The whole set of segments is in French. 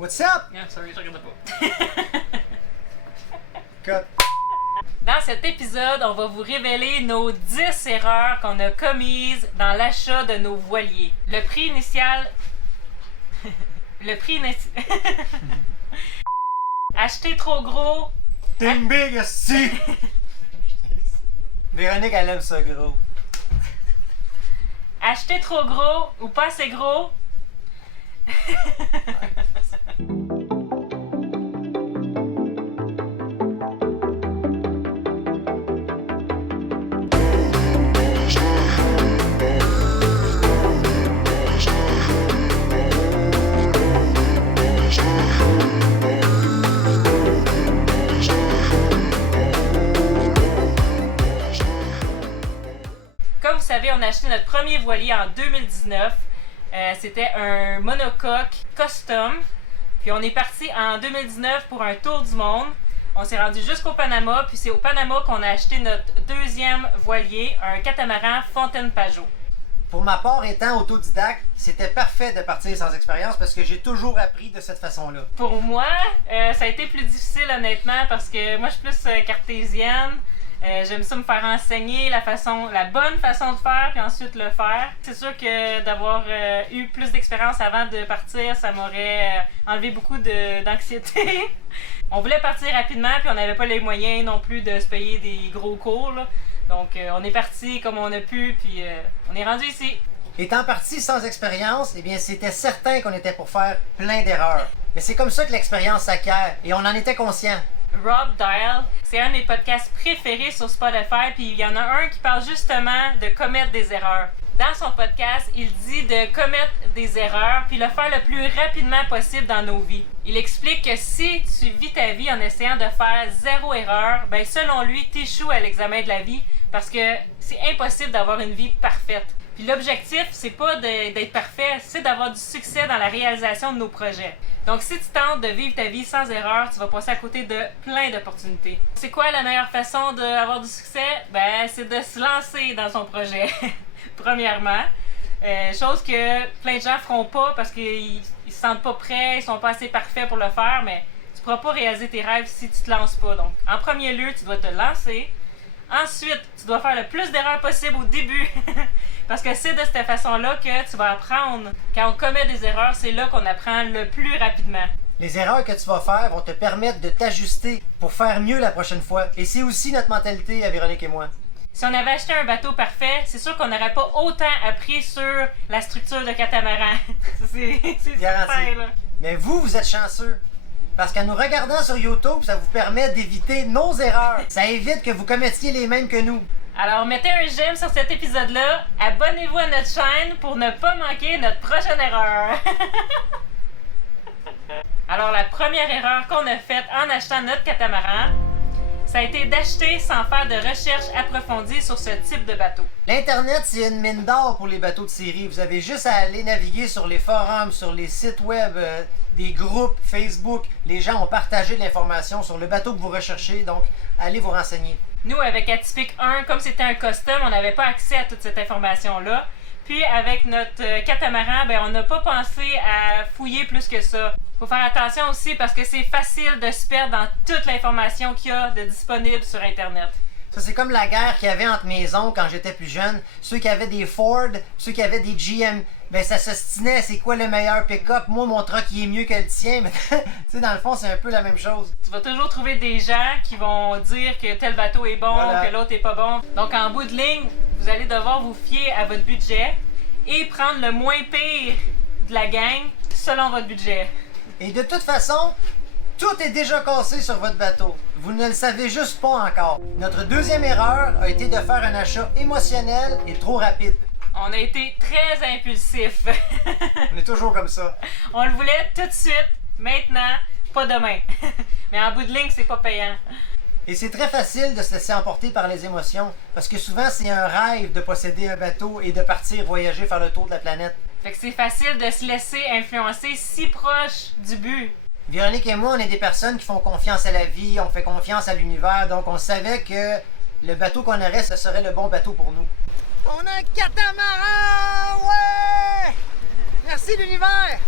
What's up? Yeah, sorry, je regardais pas. Cut. Dans cet épisode, on va vous révéler nos 10 erreurs qu'on a commises dans l'achat de nos voiliers. Le prix initial... Acheter trop gros. Think big, esti! Véronique, elle aime ça gros. Acheter trop gros ou pas assez gros. Comme vous savez, on a acheté notre premier voilier en 2019. C'était un monocoque custom. Puis on est parti en 2019 pour un tour du monde. On s'est rendu jusqu'au Panama. Puis c'est au Panama qu'on a acheté notre deuxième voilier, un catamaran Fontaine Pajot. Pour ma part, étant autodidacte, c'était parfait de partir sans expérience parce que j'ai toujours appris de cette façon-là. Pour moi, ça a été plus difficile honnêtement parce que moi je suis plus cartésienne. J'aime ça me faire enseigner la bonne façon de faire puis ensuite le faire. C'est sûr que d'avoir eu plus d'expérience avant de partir, ça m'aurait enlevé beaucoup d'anxiété. On voulait partir rapidement puis on n'avait pas les moyens non plus de se payer des gros cours, là. Donc on est parti comme on a pu puis on est rendu ici. Étant parti sans expérience, eh bien c'était certain qu'on était pour faire plein d'erreurs. Mais c'est comme ça que l'expérience s'acquiert et on en était conscient. Rob Dial, c'est un de mes podcasts préférés sur Spotify, puis il y en a un qui parle justement de commettre des erreurs. Dans son podcast, il dit de commettre des erreurs puis le faire le plus rapidement possible dans nos vies. Il explique que si tu vis ta vie en essayant de faire zéro erreur, ben selon lui, t'échoues à l'examen de la vie parce que c'est impossible d'avoir une vie parfaite. Puis l'objectif, c'est pas d'être parfait, c'est d'avoir du succès dans la réalisation de nos projets. Donc si tu tentes de vivre ta vie sans erreur, tu vas passer à côté de plein d'opportunités. C'est quoi la meilleure façon d'avoir du succès? Ben, c'est de se lancer dans son projet, premièrement. Chose que plein de gens feront pas parce qu'ils se sentent pas prêts, ils sont pas assez parfaits pour le faire, mais tu pourras pas réaliser tes rêves si tu te lances pas. Donc, en premier lieu, tu dois te lancer. Ensuite, tu dois faire le plus d'erreurs possible au début. Parce que c'est de cette façon-là que tu vas apprendre. Quand on commet des erreurs, c'est là qu'on apprend le plus rapidement. Les erreurs que tu vas faire vont te permettre de t'ajuster pour faire mieux la prochaine fois. Et c'est aussi notre mentalité à Véronique et moi. Si on avait acheté un bateau parfait, c'est sûr qu'on n'aurait pas autant appris sur la structure de catamaran. c'est certain, là. Mais vous êtes chanceux. Parce qu'en nous regardant sur YouTube, ça vous permet d'éviter nos erreurs. Ça évite que vous commettiez les mêmes que nous. Alors, mettez un j'aime sur cet épisode-là, abonnez-vous à notre chaîne pour ne pas manquer notre prochaine erreur. Alors, la première erreur qu'on a faite en achetant notre catamaran, ça a été d'acheter sans faire de recherche approfondie sur ce type de bateau. L'Internet, c'est une mine d'or pour les bateaux de série. Vous avez juste à aller naviguer sur les forums, sur les sites web, des groupes Facebook. Les gens ont partagé de l'information sur le bateau que vous recherchez, donc allez vous renseigner. Nous, avec Atypique 1, comme c'était un custom, on n'avait pas accès à toute cette information-là. Puis avec notre catamaran, ben, on n'a pas pensé à fouiller plus que ça. Faut faire attention aussi parce que c'est facile de se perdre dans toute l'information qu'il y a de disponible sur Internet. Ça, c'est comme la guerre qu'il y avait entre mes oncles quand j'étais plus jeune. Ceux qui avaient des Ford, ceux qui avaient des GM. Ben, ça s'ostinait, c'est quoi le meilleur pick-up? Moi, mon truck, il est mieux que le tien. Mais tu sais, dans le fond, c'est un peu la même chose. Tu vas toujours trouver des gens qui vont dire que tel bateau est bon, voilà, que l'autre est pas bon. Donc, en bout de ligne, vous allez devoir vous fier à votre budget et prendre le moins pire de la gang selon votre budget. Et de toute façon, tout est déjà cassé sur votre bateau. Vous ne le savez juste pas encore. Notre deuxième erreur a été de faire un achat émotionnel et trop rapide. On a été très impulsifs. On est toujours comme ça. On le voulait tout de suite, maintenant, pas demain. Mais en bout de ligne, c'est pas payant. Et c'est très facile de se laisser emporter par les émotions, parce que souvent c'est un rêve de posséder un bateau et de partir voyager faire le tour de la planète. Fait que c'est facile de se laisser influencer si proche du but. Véronique et moi, on est des personnes qui font confiance à la vie, on fait confiance à l'univers, donc on savait que le bateau qu'on aurait, ce serait le bon bateau pour nous. On a un catamaran! Ouais! Merci l'univers!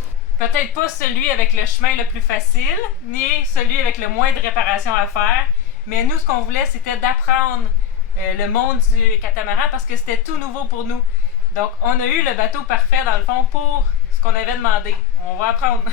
Peut-être pas celui avec le chemin le plus facile, ni celui avec le moins de réparations à faire, mais nous, ce qu'on voulait, c'était d'apprendre le monde du catamaran parce que c'était tout nouveau pour nous. Donc, on a eu le bateau parfait, dans le fond, pour ce qu'on avait demandé. On va apprendre.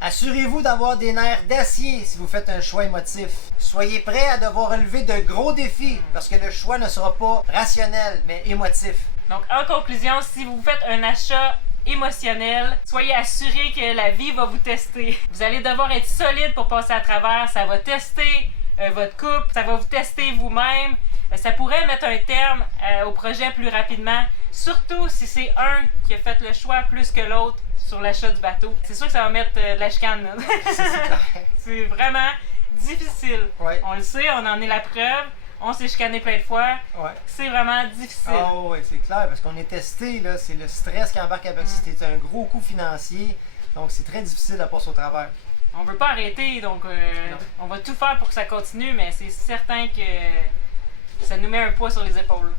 Assurez-vous d'avoir des nerfs d'acier si vous faites un choix émotif. Soyez prêts à devoir relever de gros défis parce que le choix ne sera pas rationnel, mais émotif. Donc, en conclusion, si vous faites un achat émotionnel, soyez assurés que la vie va vous tester. Vous allez devoir être solide pour passer à travers. Ça va tester votre couple, ça va vous tester vous-même. Ça pourrait mettre un terme au projet plus rapidement, surtout si c'est un qui a fait le choix plus que l'autre sur l'achat du bateau. C'est sûr que ça va mettre de la chicane. C'est vraiment difficile. Ouais. On le sait, on en est la preuve. On s'est chicané plein de fois. Ouais. C'est vraiment difficile. Oh oui, c'est clair, parce qu'on est testé, là, c'est le stress qui embarque avec ça. C'est un gros coût financier, donc c'est très difficile à passer au travers. On veut pas arrêter, donc on va tout faire pour que ça continue, mais c'est certain que ça nous met un poids sur les épaules.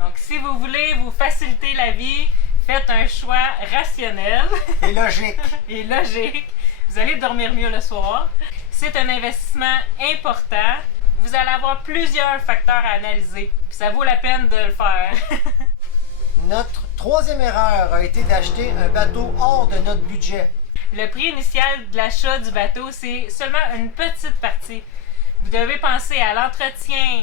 Donc si vous voulez vous faciliter la vie, faites un choix rationnel. Et logique. Et logique. Vous allez dormir mieux le soir. C'est un investissement important. Vous allez avoir plusieurs facteurs à analyser. Puis ça vaut la peine de le faire. Notre troisième erreur a été d'acheter un bateau hors de notre budget. Le prix initial de l'achat du bateau, c'est seulement une petite partie. Vous devez penser à l'entretien,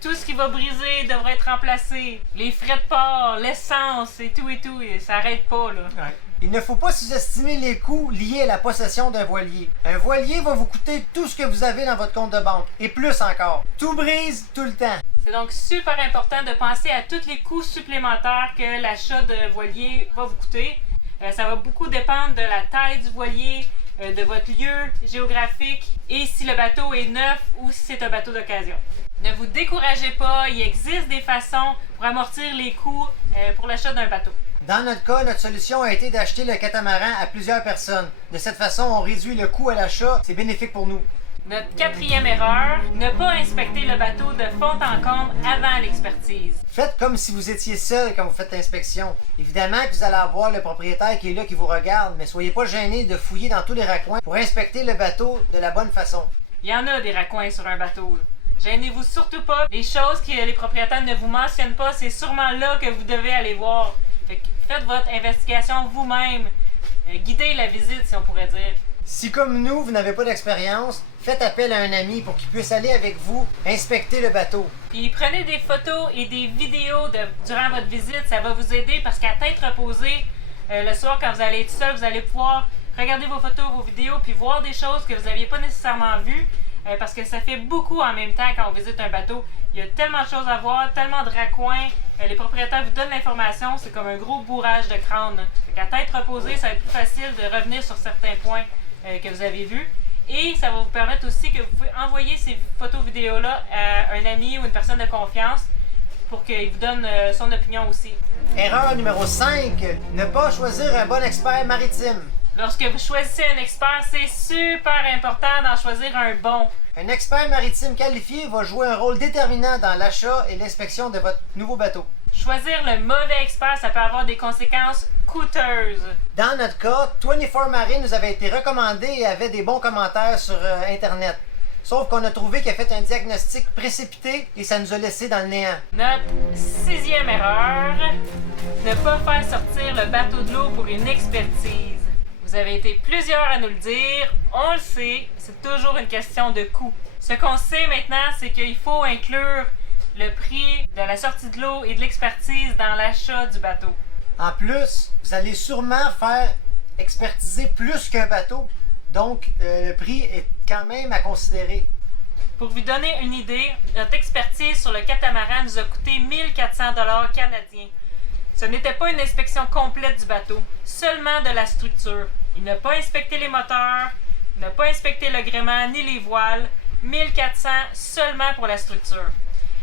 tout ce qui va briser devrait être remplacé, les frais de port, l'essence et tout, et ça n'arrête pas là. Ouais. Il ne faut pas sous-estimer les coûts liés à la possession d'un voilier. Un voilier va vous coûter tout ce que vous avez dans votre compte de banque, et plus encore. Tout brise tout le temps. C'est donc super important de penser à tous les coûts supplémentaires que l'achat de voilier va vous coûter. Ça va beaucoup dépendre de la taille du voilier, de votre lieu géographique et si le bateau est neuf ou si c'est un bateau d'occasion. Ne vous découragez pas, il existe des façons pour amortir les coûts pour l'achat d'un bateau. Dans notre cas, notre solution a été d'acheter le catamaran à plusieurs personnes. De cette façon, on réduit le coût à l'achat, c'est bénéfique pour nous. Notre quatrième erreur, ne pas inspecter le bateau de fond en comble avant l'expertise. Faites comme si vous étiez seul quand vous faites l'inspection. Évidemment que vous allez avoir le propriétaire qui est là, qui vous regarde, mais soyez pas gênés de fouiller dans tous les raccoins pour inspecter le bateau de la bonne façon. Il y en a des raccoins sur un bateau. Là. Gênez-vous surtout pas. Les choses que les propriétaires ne vous mentionnent pas, c'est sûrement là que vous devez aller voir. Fait que faites votre investigation vous-même. Guidez la visite, si on pourrait dire. Si comme nous, vous n'avez pas d'expérience, faites appel à un ami pour qu'il puisse aller avec vous inspecter le bateau. Puis prenez des photos et des vidéos durant votre visite, ça va vous aider parce qu'à tête reposée, le soir quand vous allez être seul, vous allez pouvoir regarder vos photos, vos vidéos, puis voir des choses que vous n'aviez pas nécessairement vues parce que ça fait beaucoup en même temps quand on visite un bateau. Il y a tellement de choses à voir, tellement de raccoins. Les propriétaires vous donnent l'information, c'est comme un gros bourrage de crâne. À tête reposée, ça va être plus facile de revenir sur certains points que vous avez vus. Et ça va vous permettre aussi que vous pouvez envoyer ces photos vidéos-là à un ami ou une personne de confiance pour qu'il vous donne son opinion aussi. Erreur numéro 5, ne pas choisir un bon expert maritime. Lorsque vous choisissez un expert, c'est super important d'en choisir un bon. Un expert maritime qualifié va jouer un rôle déterminant dans l'achat et l'inspection de votre nouveau bateau. Choisir le mauvais expert, ça peut avoir des conséquences coûteuses. Dans notre cas, 24 Marine nous avait été recommandé et avait des bons commentaires sur Internet. Sauf qu'on a trouvé qu'il a fait un diagnostic précipité et ça nous a laissé dans le néant. Notre sixième erreur, ne pas faire sortir le bateau de l'eau pour une expertise. Vous avez été plusieurs à nous le dire, on le sait, c'est toujours une question de coût. Ce qu'on sait maintenant, c'est qu'il faut inclure le prix de la sortie de l'eau et de l'expertise dans l'achat du bateau. En plus, vous allez sûrement faire expertiser plus qu'un bateau, donc le prix est quand même à considérer. Pour vous donner une idée, notre expertise sur le catamaran nous a coûté 1400 $ canadiens. Ce n'était pas une inspection complète du bateau, seulement de la structure. Il n'a pas inspecté les moteurs, il n'a pas inspecté le gréement ni les voiles, 1400 seulement pour la structure.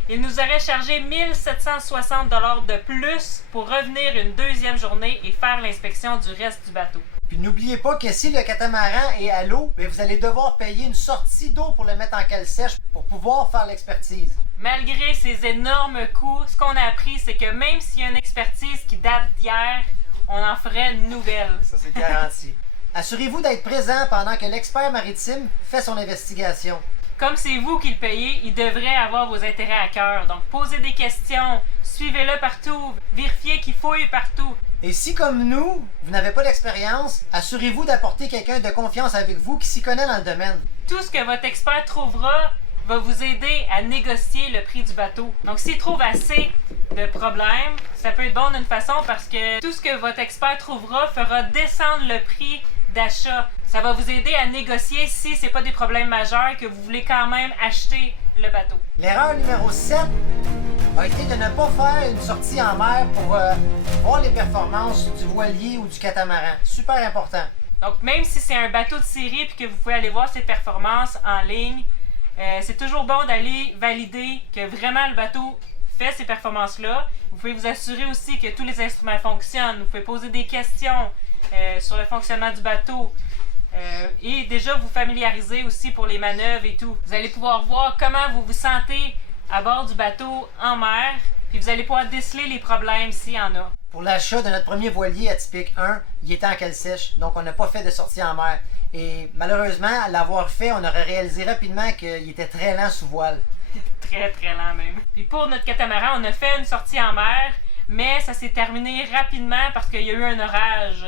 Il nous aurait chargé 1760 $ de plus pour revenir une deuxième journée et faire l'inspection du reste du bateau. Puis n'oubliez pas que si le catamaran est à l'eau, vous allez devoir payer une sortie d'eau pour le mettre en cale sèche pour pouvoir faire l'expertise. Malgré ces énormes coûts, ce qu'on a appris, c'est que même s'il y a une expertise qui date d'hier, on en ferait une nouvelle. Ça, c'est garanti. Assurez-vous d'être présent pendant que l'expert maritime fait son investigation. Comme c'est vous qui le payez, il devrait avoir vos intérêts à cœur. Donc, posez des questions, suivez-le partout, vérifiez qu'il fouille partout. Et si, comme nous, vous n'avez pas d'expérience, assurez-vous d'apporter quelqu'un de confiance avec vous qui s'y connaît dans le domaine. Tout ce que votre expert trouvera va vous aider à négocier le prix du bateau. Donc, s'il trouve assez de problèmes, ça peut être bon d'une façon parce que tout ce que votre expert trouvera fera descendre le prix d'achat. Ça va vous aider à négocier si c'est pas des problèmes majeurs que vous voulez quand même acheter le bateau. L'erreur numéro 7 a été de ne pas faire une sortie en mer pour voir les performances du voilier ou du catamaran. Super important. Donc, même si c'est un bateau de série et que vous pouvez aller voir ses performances en ligne, c'est toujours bon d'aller valider que vraiment le bateau fait ces performances-là. Vous pouvez vous assurer aussi que tous les instruments fonctionnent. Vous pouvez poser des questions sur le fonctionnement du bateau. Et déjà vous familiariser aussi pour les manœuvres et tout. Vous allez pouvoir voir comment vous vous sentez à bord du bateau en mer, puis vous allez pouvoir déceler les problèmes s'il y en a. Pour l'achat de notre premier voilier Atypique 1, il était en cale sèche, donc on n'a pas fait de sortie en mer. Et malheureusement, à l'avoir fait, on aurait réalisé rapidement qu'il était très lent sous voile. Très très lent même. Puis pour notre catamaran, on a fait une sortie en mer, mais ça s'est terminé rapidement parce qu'il y a eu un orage.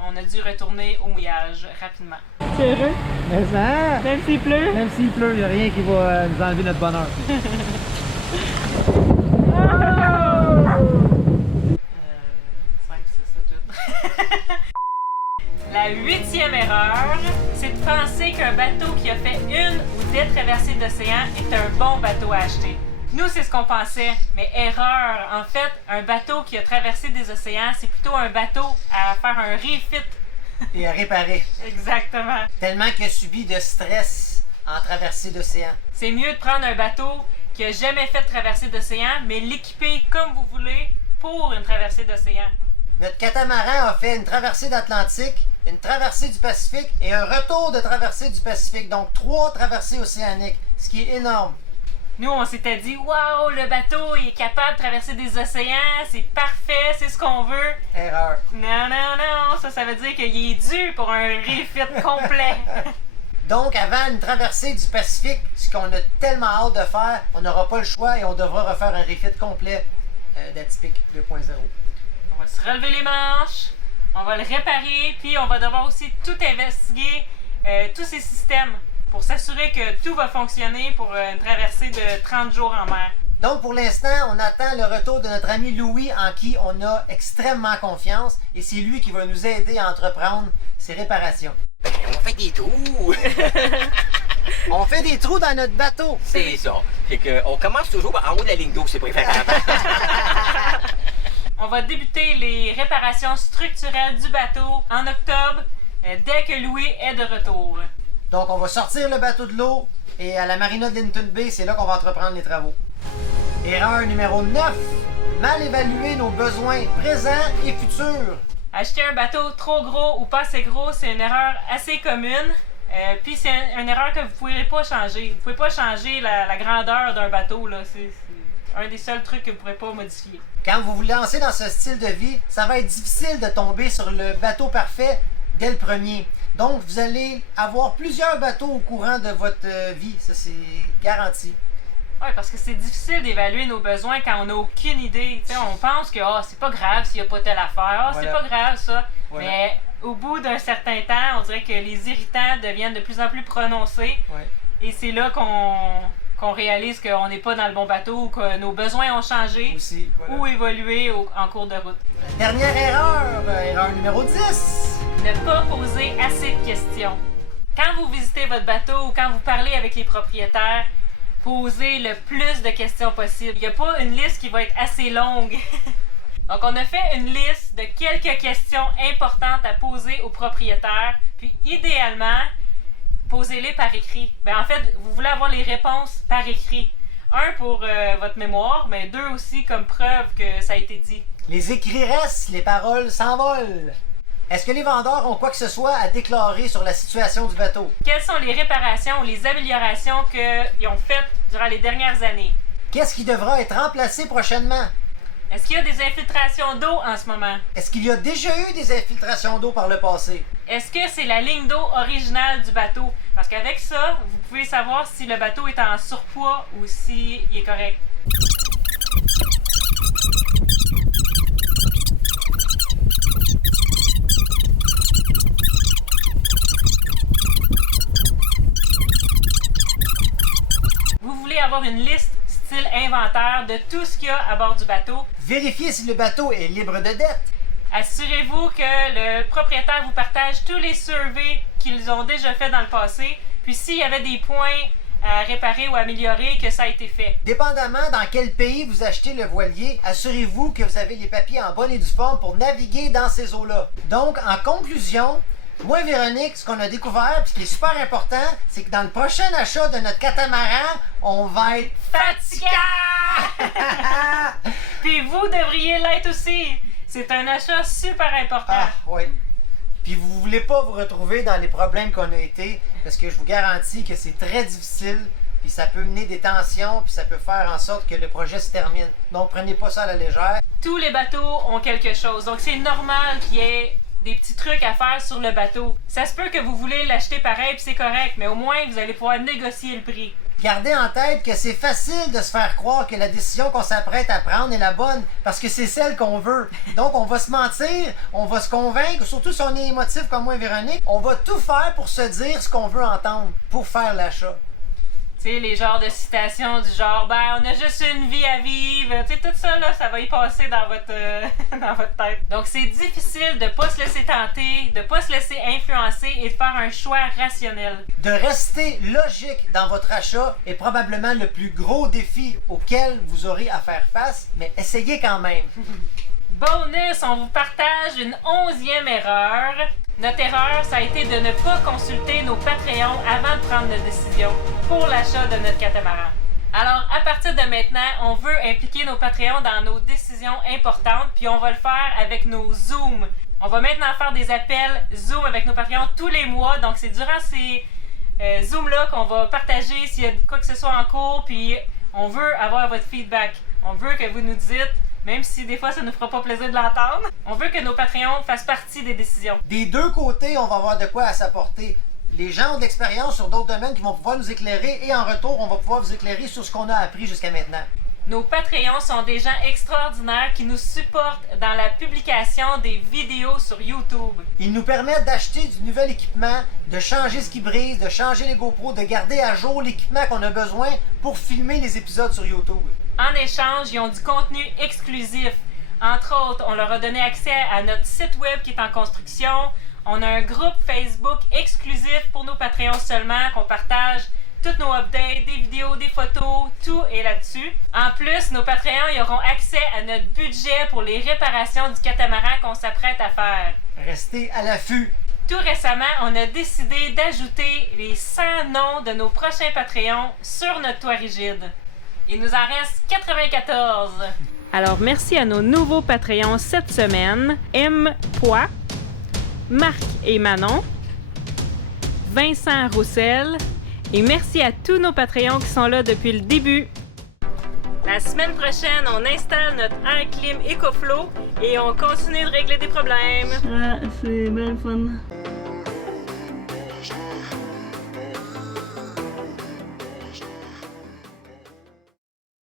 On a dû retourner au mouillage rapidement. C'est heureux. Mais ça, Même s'il pleut. même s'il pleut, il n'y a rien qui va nous enlever notre bonheur. 5, 6, 7, 8. La 8e erreur, c'est de penser qu'un bateau qui a fait une ou des traversées d'océan est un bon bateau à acheter. Nous, c'est ce qu'on pensait, mais erreur. En fait, un bateau qui a traversé des océans, c'est plutôt un bateau à faire un refit. Et à réparer. Exactement. Tellement qu'il a subi de stress en traversée d'océan. C'est mieux de prendre un bateau qui a jamais fait de traversée d'océan, mais l'équiper comme vous voulez pour une traversée d'océan. Notre catamaran a fait une traversée d'Atlantique, une traversée du Pacifique et un retour de traversée du Pacifique. Donc 3 traversées océaniques, ce qui est énorme. Nous, on s'était dit, waouh, le bateau il est capable de traverser des océans, c'est parfait, c'est ce qu'on veut. Erreur. Non, non, non, ça veut dire qu'il est dû pour un refit complet. Donc, avant une traversée du Pacifique, ce qu'on a tellement hâte de faire, on n'aura pas le choix et on devra refaire un refit complet d'Atypique 2.0. On va se relever les manches, on va le réparer, puis on va devoir aussi tout investiguer, tous ces systèmes, pour s'assurer que tout va fonctionner pour une traversée de 30 jours en mer. Donc, pour l'instant, on attend le retour de notre ami Louis, en qui on a extrêmement confiance, et c'est lui qui va nous aider à entreprendre ces réparations. On fait des trous. On fait des trous dans notre bateau. C'est ça. C'est qu'on commence toujours en haut de la ligne d'eau, c'est préférable. On va débuter les réparations structurelles du bateau en octobre, dès que Louis est de retour. Donc, on va sortir le bateau de l'eau, et à la marina de Linton Bay, c'est là qu'on va entreprendre les travaux. Erreur numéro 9. Mal évaluer nos besoins présents et futurs. Acheter un bateau trop gros ou pas assez gros, c'est une erreur assez commune. Puis c'est une erreur que vous ne pouvez pas changer. Vous ne pouvez pas changer la grandeur d'un bateau, là. C'est un des seuls trucs que vous ne pourrez pas modifier. Quand vous vous lancez dans ce style de vie, ça va être difficile de tomber sur le bateau parfait dès le premier. Donc, vous allez avoir plusieurs bateaux au courant de votre vie. Ça, c'est garanti. Oui, parce que c'est difficile d'évaluer nos besoins quand on n'a aucune idée. T'sais, on pense que c'est pas grave s'il n'y a pas telle affaire. Voilà. C'est pas grave ça. Voilà. Mais au bout d'un certain temps, on dirait que les irritants deviennent de plus en plus prononcés. Ouais. Et c'est là qu'on réalise qu'on n'est pas dans le bon bateau ou que nos besoins ont changé Aussi, voilà. ou évolué en cours de route. Dernière erreur, erreur numéro 10. Ne pas poser assez de questions. Quand vous visitez votre bateau ou quand vous parlez avec les propriétaires, posez le plus de questions possible. Il n'y a pas une liste qui va être assez longue. Donc, on a fait une liste de quelques questions importantes à poser aux propriétaires. Puis, idéalement, posez-les par écrit. En fait, vous voulez avoir les réponses par écrit. Un, pour votre mémoire, mais 2 aussi comme preuve que ça a été dit. Les écrits restent, les paroles s'envolent. Est-ce que les vendeurs ont quoi que ce soit à déclarer sur la situation du bateau? Quelles sont les réparations ou les améliorations qu'ils ont faites durant les dernières années? Qu'est-ce qui devra être remplacé prochainement? Est-ce qu'il y a des infiltrations d'eau en ce moment? Est-ce qu'il y a déjà eu des infiltrations d'eau par le passé? Est-ce que c'est la ligne d'eau originale du bateau? Parce qu'avec ça, vous pouvez savoir si le bateau est en surpoids ou s'il est correct. Vous voulez avoir une liste style inventaire de tout ce qu'il y a à bord du bateau. Vérifiez si le bateau est libre de dette. Assurez-vous que le propriétaire vous partage tous les surveys qu'ils ont déjà fait dans le passé. Puis s'il y avait des points à réparer ou améliorer, que ça a été fait. Dépendamment dans quel pays vous achetez le voilier, assurez-vous que vous avez les papiers en bonne et due forme pour naviguer dans ces eaux-là. Donc, en conclusion, moi et Véronique, ce qu'on a découvert, puis ce qui est super important, c'est que dans le prochain achat de notre catamaran, on va être Fatigant! Puis vous devriez l'être aussi. C'est un achat super important. Ah, oui. Puis vous voulez pas vous retrouver dans les problèmes qu'on a été, parce que je vous garantis que c'est très difficile, puis ça peut mener des tensions, puis ça peut faire en sorte que le projet se termine. Donc prenez pas ça à la légère. Tous les bateaux ont quelque chose, donc c'est normal qu'il y ait des petits trucs à faire sur le bateau. Ça se peut que vous voulez l'acheter pareil, puis c'est correct, mais au moins vous allez pouvoir négocier le prix. Gardez en tête que c'est facile de se faire croire que la décision qu'on s'apprête à prendre est la bonne parce que c'est celle qu'on veut. Donc on va se mentir, on va se convaincre, surtout si on est émotif comme moi et Véronique, on va tout faire pour se dire ce qu'on veut entendre, pour faire l'achat. Tu sais, les genres de citations du genre, ben, on a juste une vie à vivre. Tu sais, tout ça, là, ça va y passer dans votre, dans votre tête. Donc, c'est difficile de pas se laisser tenter, de pas se laisser influencer et de faire un choix rationnel. De rester logique dans votre achat est probablement le plus gros défi auquel vous aurez à faire face, mais essayez quand même. Bonus, on vous partage une 11e erreur. Notre erreur, ça a été de ne pas consulter nos Patreons avant de prendre notre décision pour l'achat de notre catamaran. Alors, à partir de maintenant, on veut impliquer nos Patreons dans nos décisions importantes, puis on va le faire avec nos Zooms. On va maintenant faire des appels Zoom avec nos Patreons tous les mois, donc c'est durant ces Zooms-là qu'on va partager s'il y a quoi que ce soit en cours, puis on veut avoir votre feedback. On veut que vous nous dites, même si des fois ça nous fera pas plaisir de l'entendre, on veut que nos Patreons fassent partie des décisions. Des deux côtés, on va avoir de quoi à s'apporter. Les gens ont de l'expérience sur d'autres domaines qui vont pouvoir nous éclairer et en retour, on va pouvoir vous éclairer sur ce qu'on a appris jusqu'à maintenant. Nos Patreons sont des gens extraordinaires qui nous supportent dans la publication des vidéos sur YouTube. Ils nous permettent d'acheter du nouvel équipement, de changer ce qui brise, de changer les GoPros, de garder à jour l'équipement qu'on a besoin pour filmer les épisodes sur YouTube. En échange, ils ont du contenu exclusif. Entre autres, on leur a donné accès à notre site web qui est en construction. On a un groupe Facebook exclusif pour nos Patreons seulement qu'on partage toutes nos updates, des vidéos, des photos, tout est là-dessus. En plus, nos Patreons ils auront accès à notre budget pour les réparations du catamaran qu'on s'apprête à faire. Restez à l'affût. Tout récemment, on a décidé d'ajouter les 100 noms de nos prochains Patreons sur notre toit rigide. Il nous en reste 94. Alors, merci à nos nouveaux Patreons cette semaine. M. Poix, Marc et Manon, Vincent Roussel, et merci à tous nos Patreons qui sont là depuis le début. La semaine prochaine, on installe notre air clim EcoFlow et on continue de régler des problèmes. Ah, c'est bien le fun.